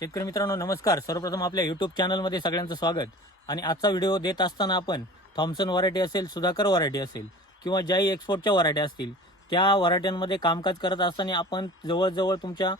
शेतकरी मित्रांनो नमस्कार. सर्वप्रथम आपल्या यूट्यूब चॅनलमध्ये सगळ्यांचं स्वागत. आणि आजचा व्हिडिओ देत असताना आपण थॉम्सन व्हरायटी असेल, सुधाकर व्हरायटी असेल किंवा ज्याही एक्सपोर्टच्या व्हरायटी असतील त्या व्हरायट्यांमध्ये कामकाज करत असताना आपण जवळजवळ तुमच्या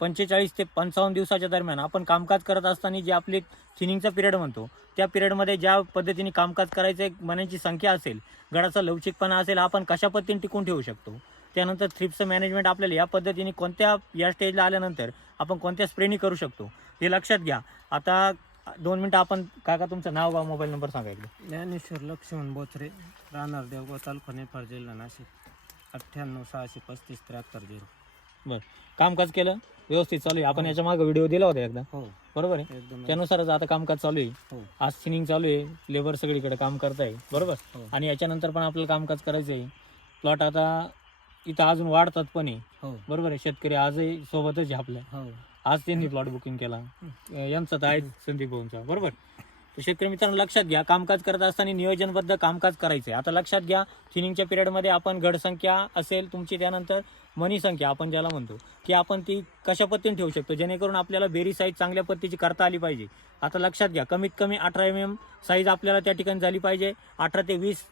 45 ते 55 दिवसाच्या दरम्यान आपण कामकाज करत असताना जे आपले थिनिंगचा पिरियड म्हणतो त्या पिरियडमध्ये ज्या पद्धतीने कामकाज करायचं मनाची संख्या असेल, गडाचा लवचिकपणा असेल, आपण कशा पद्धतीने टिकून ठेवू शकतो. त्यानंतर थ्रिप्सचं मॅनेजमेंट आपल्याला या पद्धतीने कोणत्या या स्टेजला आल्यानंतर आपण कोणत्या स्प्रेनी करू शकतो हे लक्षात घ्या. आता 2 मिनिटं आपण काका तुमचं नाव वा मोबाईल नंबर सांगायचं. ज्ञानेश्वर लक्ष्मण बोथरे, राहणार देवगाव, तालुका निफाड, जिल्हा नाशिक. 98 635 73 0. बरं, कामकाज केलं व्यवस्थित चालू आहे. आपण याच्या मागे व्हिडिओ दिला होता एकदा, हो बरोबर आहे. एकदम त्यानुसारच आता कामकाज चालू आहे. हो आज थिनिंग चालू आहे, लेबर सगळीकडे काम करताय, बरोबर. हो आणि याच्यानंतर पण आपल्याला कामकाज करायचं आहे. प्लॉट आता इथं अजून वाढतात पण आहे, हो बरोबर आहे. शेतकरी आजही सोबतच आहे आपल्या. हो आज त्यांनी प्लॉट बुकिंग केला, यांचा तर आहे संदीप भाऊंचा, बरोबर. तर शेतकरी मित्रांनो लक्षात घ्या, कामकाज करत असताना नियोजनबद्ध कामकाज करायचंय. आता लक्षात घ्या, थिनिंगच्या पिरियडमध्ये आपण गड संख्या असेल तुमची, त्यानंतर मनी संख्या आपण ज्याला म्हणतो की आपण ती कशा पद्धतीने ठेवू शकतो जेणेकरून आपल्याला बेरी साईज चांगल्या पद्धतीची करता आली पाहिजे. आता लक्षात घ्या, कमीत कमी 18 mm साईज आपल्याला त्या ठिकाणी झाली पाहिजे. 18 ते 20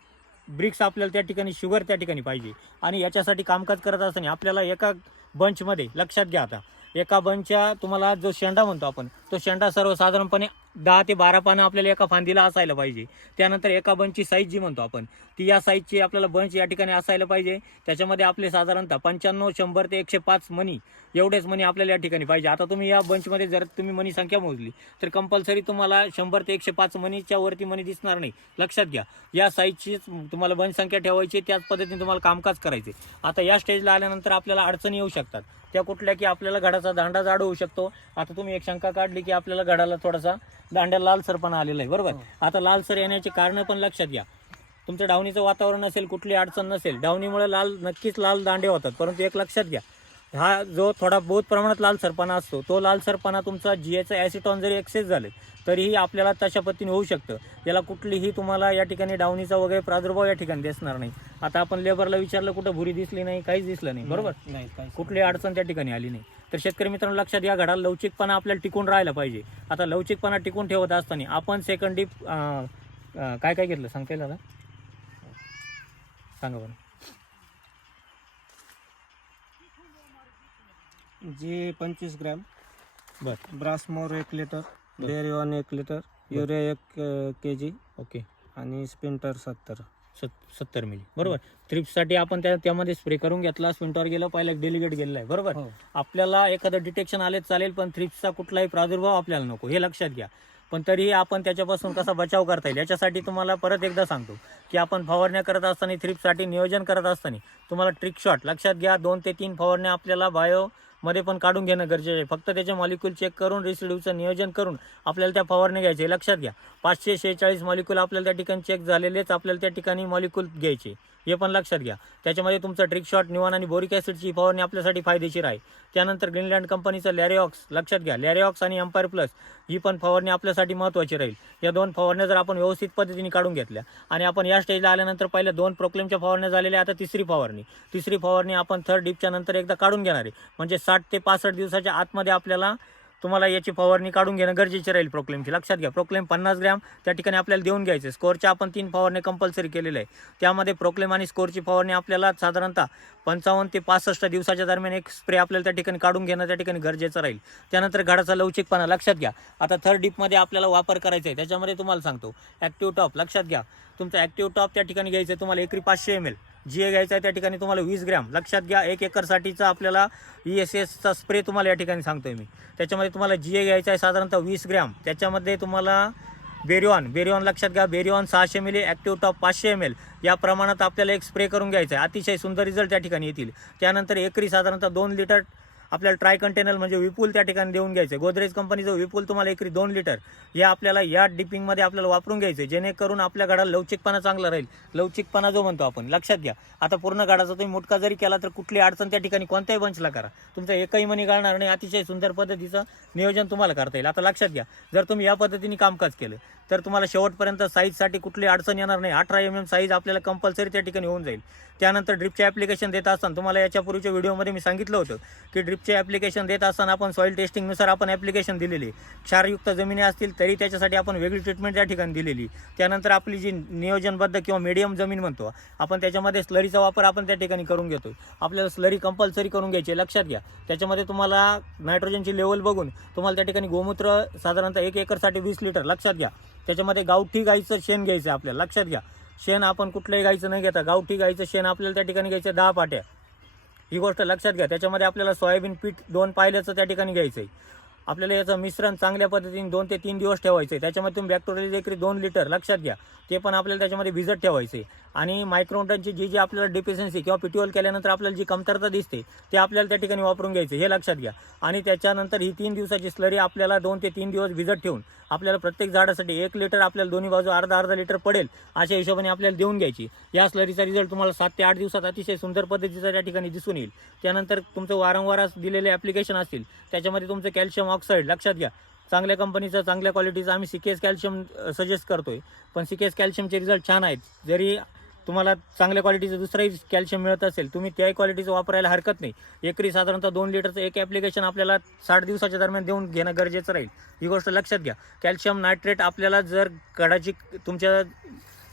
ब्रिक्स आपल्याला त्या ठिकाणी, शुगर त्या ठिकाणी पाहिजे. आणि याच्यासाठी कामकाज करत असताना आपल्याला एका बंचमध्ये लक्षात घ्या, आता एका बंचच्या तुम्हाला जो शेंडा म्हणतो आपण, तो शेंडा सर्वसाधारणपणे 10 ते 12 पानं आपल्याला एका फांदीला असायला पाहिजे. त्यानंतर एका बंचची साईज जी म्हणतो आपण, ती या साईजची आपल्याला बंच या ठिकाणी असायला पाहिजे. त्याच्यामध्ये आपले साधारणतः 95, 100 ते 105 मनी एवढेच मनी आपल्याला या ठिकाणी पाहिजे. आता तुम्ही या बंचमध्ये जर तुम्ही मनी संख्या मोजली तर कंपल्सरी तुम्हाला 100 ते 105 मनीच्या वरती मनी दिसणार नाही. लक्षात घ्या, या साईजची तुम्हाला बंच संख्या ठेवायची, त्याच पद्धतीने तुम्हाला कामकाज करायचे. आता या स्टेजला आल्यानंतर आपल्याला अडचणी येऊ शकतात. त्या कुठल्या की आपल्याला घडाचा दांडा जाड होऊ शकतो. आता तुम्ही एक शंका काढली की आपल्याला घडाला थोडासा दांड्याला लालसरपणा आलेला आहे, बरोबर. आता लालसर येण्याची कारण पण लक्षात घ्या. तुमचं डावणीचं वातावरण असेल, कुठली अडचण नसेल, डावणीमुळे नक्कीच लाल दांडे होतात. परंतु एक लक्षात घ्या, हा जो थोडा बहुत प्रमाणात लालसरपणा असतो, तो लालसरपणा तुमचा जीएचं ॲसिटॉन जरी एक्सेस झाले तरीही आपल्याला तशा पद्धतीने होऊ शकतं. याला कुठलीही तुम्हाला या ठिकाणी डावणीचा वगैरे प्रादुर्भाव या ठिकाणी दिसणार नाही. आता आपण लेबरला विचारलं, कुठं भुरी दिसली नाही, काहीच दिसलं नाही, बरोबर. नाही कुठली अडचण त्या ठिकाणी आली नाही. तर शेतकरी मित्रांनो लक्षात घ्या, घडाला लवचिकपणा आपल्याला टिकून राहायला पाहिजे. आता लवचिकपणा टिकून ठेवत असताना आपण सेकंड डीप काय काय घेतलं सांगता येईल? आता सांगा बरं. जी 25 ग्रॅम, बरं, ब्रासमोर 1 लिटर, बेरिओन 1 लिटर, युरिया 1 kg ओके. आणि स्पिंटर 70 मिली, बरोबर. थ्रिप्ससाठी आपण त्यामध्ये स्प्रे करून घेतला, स्पिंटॉर गेलं, पहिला एक डेलिगेट गेलेला आहे, बरोबर. हो आपल्याला एखादं डिटेक्शन आलेच चालेल, पण थ्रिप्सचा कुठलाही प्रादुर्भाव आपल्याला नको, हे लक्षात घ्या. पण तरीही आपण त्याच्यापासून कसा बचाव करता येईल याच्यासाठी तुम्हाला परत एकदा सांगतो की आपण फवारण्या करत असताना, थ्रिप्ससाठी नियोजन करत असताना तुम्हाला ट्रिक शॉट लक्षात घ्या. 2 ते 3 फवारण्या आपल्याला बायोमध्ये पण काढून घेणं गरजेचं आहे. फक्त त्याचे मॉलिक्यूल चेक करून, रेसिड्यूचं नियोजन करून आपल्याला त्या फवारण्या घ्यायचे. लक्षात घ्या, 546 मॉलिक्यूल आपल्याला त्या ठिकाणी चेक झालेलेच आपल्याला त्या ठिकाणी मॉलिक्यूल घ्यायचे, हे पण लक्षात घ्या. त्याच्यामध्ये तुमचं ट्रिक शॉट, निवान आणि बोरिक ॲसिडची फवारणी आपल्यासाठी फायदेशीर आहे. त्यानंतर ग्रीनलँड कंपनीचं लॅरिऑक्स लक्षात घ्या, लॅरिऑक्स आणि एम्पायर प्लस ही पण फवारणी आपल्यासाठी महत्त्वाची राहील. या 2 फवारण्या जर आपण व्यवस्थित पद्धतीने काढून घेतल्या आणि आपण या स्टेजला आल्यानंतर पहिल्या 2 प्रोक्लेमच्या फवारण्या झालेल्या, आता तिसरी फवारणी आपण थर्ड डिपच्या नंतर एकदा काढून घेणार आहे. म्हणजे 60 ते 65 दिवसाच्या आतमध्ये आपल्याला तुम्हाला याची फवारणी काढून घेणं गरजेचे राहील. प्रोक्लेमची लक्षात घ्या, प्रोक्लेम 50 ग्रॅम त्या ठिकाणी आपल्याला देऊन घ्यायचे. स्कोरच्या आपण 3 फवारणी कंपल्सरी केलेले आहे. त्यामध्ये प्रोक्लेम आणि स्कोरची फवारणी आपल्याला साधारणतः 55 ते 65 दिवसाच्या दरम्यान एक स्प्रे आपल्याला त्या ठिकाणी काढून घेणं त्या ठिकाणी गरजेचं राहील. त्यानंतर घडाचा लवचिकपणा लक्षात घ्या. आता थर्ड डिपमध्ये आपल्याला वापर करायचा आहे, त्याच्यामध्ये तुम्हाला सांगतो ॲक्टिव्ह टॉप लक्षात घ्या. तुमचं ॲक्टिव्ह टॉप त्या ठिकाणी घ्यायचं आहे तुम्हाला एकरी 500 ml. GA घ्यायचा आहे त्या ठिकाणी तुम्हाला 20 ग्रॅम. लक्षात घ्या, 1 एकरसाठीचा आपल्याला ESSचा स्प्रे तुम्हाला या ठिकाणी सांगतोय मी. त्याच्यामध्ये तुम्हाला GA घ्यायचा आहे साधारणतः 20 ग्रॅम. त्याच्यामध्ये तुम्हाला बेरिओन लक्षात घ्या, बेरिओन 600 मिली, ॲक्टिव्ह टॉप 500 ml या प्रमाणात आपल्याला एक स्प्रे करून घ्यायचा आहे. अतिशय सुंदर रिझल्ट त्या ठिकाणी येतील. त्यानंतर एकरी साधारणतः 2 लिटर आपल्याला ट्राय कंटेनर म्हणजे विपुल त्या ठिकाणी देऊन घ्यायचं. गोदरेज कंपनीचं विपुल तुम्हाला एकरी 2 लिटर या आपल्याला या डिपिंगमध्ये आपल्याला वापरून घ्यायचं, जेणेकरून आपल्या गाडाला लवचिकपणा चांगला राहील. लवचिकपणा जो म्हणतो आपण, लक्षात घ्या. आता पूर्ण गाडाचा तुम्ही मुटका जरी केला तर कुठली अडचण त्या ठिकाणी कोणत्याही बंचला करा, तुमचा एकही मनी गाळणार नाही. अतिशय सुंदर पद्धतीचं नियोजन तुम्हाला करता येईल. आता लक्षात घ्या, जर तुम्ही या पद्धतीने कामकाज केलं तर तुम्हाला शेवटपर्यंत साईजसाठी कुठली अडचण येणार नाही. 18 mm साईज आपल्याला कंपल्सरी त्या ठिकाणी होऊन जाईल. त्यानंतर ड्रिपचे ॲप्लिकेशन देत असताना तुम्हाला याच्या पूर्वीच्या व्हिडिओमध्ये मी सांगितलं होतं की ड्रिप थ्रिप्सचे ॲप्लिकेशन देत असताना आपण सॉईल टेस्टिंगनुसार आपण ॲप्लिकेशन दिलेली. क्षारयुक्त जमिनी असतील तरी त्याच्यासाठी आपण वेगळी ट्रीटमेंट त्या ठिकाणी दिलेली. त्यानंतर आपली जी नियोजनबद्ध किंवा मीडियम जमीन म्हणतो आपण, त्याच्यामध्ये स्लरीचा वापर आपण त्या ठिकाणी करून घेतो. आपल्याला स्लरी कंपल्सरी करून घ्यायची, लक्षात घ्या. त्याच्यामध्ये तुम्हाला नायट्रोजनची लेवल बघून तुम्हाला त्या ठिकाणी गोमूत्र साधारणतः 1 एकरसाठी 20 लिटर, लक्षात घ्या. त्याच्यामध्ये गावठी गाईचं शेण घ्यायचं आपल्याला, लक्षात घ्या. शेण आपण कुठल्याही गाईचं नाही घेता, गावठी गाईचं शेण आपल्याला त्या ठिकाणी घ्यायचं 10 पाट्या. ही गोष्ट लक्षात घ्या. त्याच्यामध्ये आपल्याला सोयाबीन पीठ 2 पायल्याचं त्या ठिकाणी घ्यायचं आहे. आपल्याला याचं मिश्रण चांगल्या पद्धतीने 2 ते 3 दिवस ठेवायचं आहे. त्याच्यामध्ये तुम्ही बॅक्टेरियल एकरी 2 लिटर, लक्षात घ्या, ते पण आपल्याला त्याच्यामध्ये भिजत ठेवायचं आहे. आणि मायक्रोन्यूट्रनची जी आपल्याला डिफिशियन्सी किंवा PTOL केल्यानंतर आपल्याला जी कमतरता दिसते ते आपल्याला त्या ठिकाणी वापरून घ्यायचं, हे लक्षात घ्या. आणि त्याच्यानंतर ही 3 दिवसाची स्लरी आपल्याला 2 ते 3 दिवस भिजत ठेवून आपल्याला प्रत्येक झाडासाठी 1 लिटर आपल्याला दोन्ही बाजू अर्धा लिटर पडेल अशा हिशोबाने आपल्याला देऊन घ्यायची. या स्लरीचा रिझल्ट तुम्हाला 7 ते 8 दिवसात अतिशय सुंदर पद्धतीचा त्या ठिकाणी दिसून येईल. त्यानंतर तुमचं वारंवार दिलेले ॲप्लिकेशन असतील त्याच्यामध्ये तुमचं कॅल्शियम ऑक्साईड, लक्षात घ्या, चांगल्या कंपनीचं चांगल्या क्वालिटीचं आम्ही CKS कॅल्शियम सजेस्ट करतोय. पण CKS कॅल्शियमचे रिझल्ट छान आहेत. जरी तुम्हाला चांगल्या क्वालिटीचं दुसरंही कॅल्शियम मिळत असेल, तुम्ही त्याही क्वालिटीचं वापरायला हरकत नाही. एकरी साधारणतः 2 लिटरचं एक ॲप्लिकेशन आपल्याला 60 दिवसाच्या दरम्यान देऊन घेणं गरजेचं राहील. ही गोष्ट लक्षात घ्या. कॅल्शियम नायट्रेट आपल्याला जर कडाची तुमच्या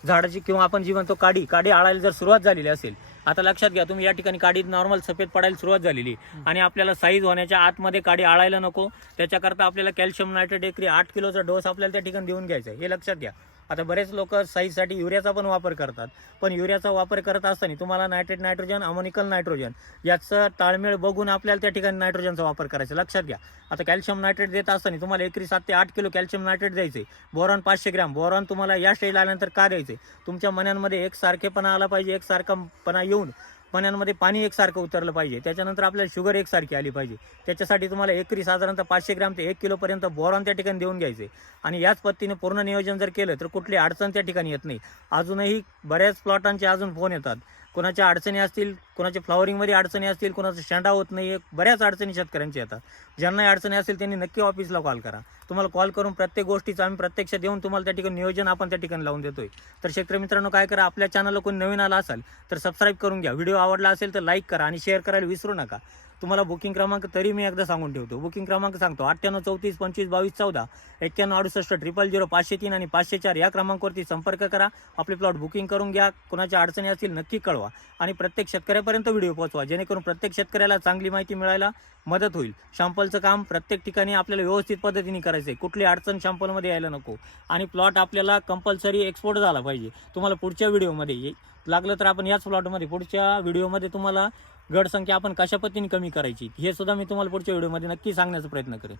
झाडाची किंवा आपण जी म्हणतो काडी आळायला जर सुरुवात झालेली असेल, आता लक्षात घ्या, तुम्ही या ठिकाणी काडी नॉर्मल सफेद पडायला सुरुवात झालेली आणि आपल्याला साईज होण्याच्या आतमध्ये काडी आळायला नको, त्याच्याकरता आपल्याला कॅल्शियम नायट्रेट एकरी 8 किलोचा डोस आपल्याला त्या ठिकाणी देऊन घ्यायचा आहे, हे लक्षात घ्या. आता बरेच लोक साईजसाठी युरियाचा पण वापर करतात, पण युरियाचा वापर करत असताना तुम्हाला नायट्रेट नायट्रोजन, अमोनिकल नायट्रोजन याचं ताळमेळ बघून आपल्याला त्या ठिकाणी नायट्रोजनचा वापर करायचा, लक्षात घ्या. आता कॅल्शियम नायट्रेट देत असताना तुम्हाला एकरी 7 ते 8 किलो कॅल्शियम नायट्रेट द्यायचे. Boron 500 gram. बोरॉन तुम्हाला या स्टेजला आल्यानंतर का द्यायचे? तुमच्या मण्यांमध्ये एक सारखेपणा आला पाहिजे, एक सारखापणा येऊन मण्यांमध्ये पाणी एकसारखं उतरलं पाहिजे. त्याच्यानंतर आपल्याला शुगर एकसारखी आली पाहिजे. त्याच्यासाठी तुम्हाला एकरी साधारणतः 500 ग्रॅम ते 1 किलोपर्यंत बोरॉन त्या ठिकाणी देऊन घ्यायचे. आणि याच पद्धतीने पूर्ण नियोजन जर केलं तर कुठली अडचण त्या ठिकाणी येत नाही. अजूनही बऱ्याच प्लॉटांचे अजून फोन येतात, कोणाच्या अडचणी असतील, कोणाच्या फ्लॉवरिंगमध्ये अडचणी असतील, कोणाचा शेंडा होत नाही, बऱ्याच अडचणी शेतकऱ्यांच्या येतात. ज्यांनाही अडचणी असतील त्यांनी नक्की ऑफिसला कॉल करा. तुम्हाला कॉल करून प्रत्येक गोष्टीचं आम्ही प्रत्यक्ष देऊन तुम्हाला त्या ठिकाणी नियोजन आपण त्या ठिकाणी लावून देतोय. तर शेतकरी मित्रांनो, काय करा, आपल्या चॅनलला कोणी नवीन आला असेल तर सबस्क्राईब करून घ्या. व्हिडिओ आवडला असेल तर लाईक करा आणि शेअर करायला विसरू नका. तुम्हाला बुकिंग क्रमांक तरी मी एकदा सांगून ठेवतो. बुकिंग क्रमांक सांगतो: 98 34 25 22 14 91 68 000 503 आणि 504 या क्रमांकावरती संपर्क करा. आपले प्लॉट बुकिंग करून घ्या. कोणाच्या अडचणी असतील नक्की कळवा आणि प्रत्येक शेतकऱ्यापर्यंत व्हिडिओ पोहोचवा, जेणेकरून प्रत्येक शेतकऱ्याला चांगली माहिती मिळायला मदत होईल. शॅम्पलचं काम प्रत्येक ठिकाणी आपल्याला व्यवस्थित पद्धतीने करायचं आहे. कुठली अडचण शॅम्पलमध्ये यायला नको आणि प्लॉट आपल्याला कंपल्सरी एक्सपोर्ट झाला पाहिजे. तुम्हाला पुढच्या व्हिडिओमध्ये लागलं तर आपण याच प्लॉटमध्ये पुढच्या व्हिडिओमध्ये तुम्हाला गट संख्या आपण कशा पद्धतीने कमी करायची हे सुद्धा मी तुम्हाला पुढच्या व्हिडिओमध्ये नक्की सांगण्याचा प्रयत्न करेन.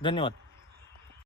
धन्यवाद.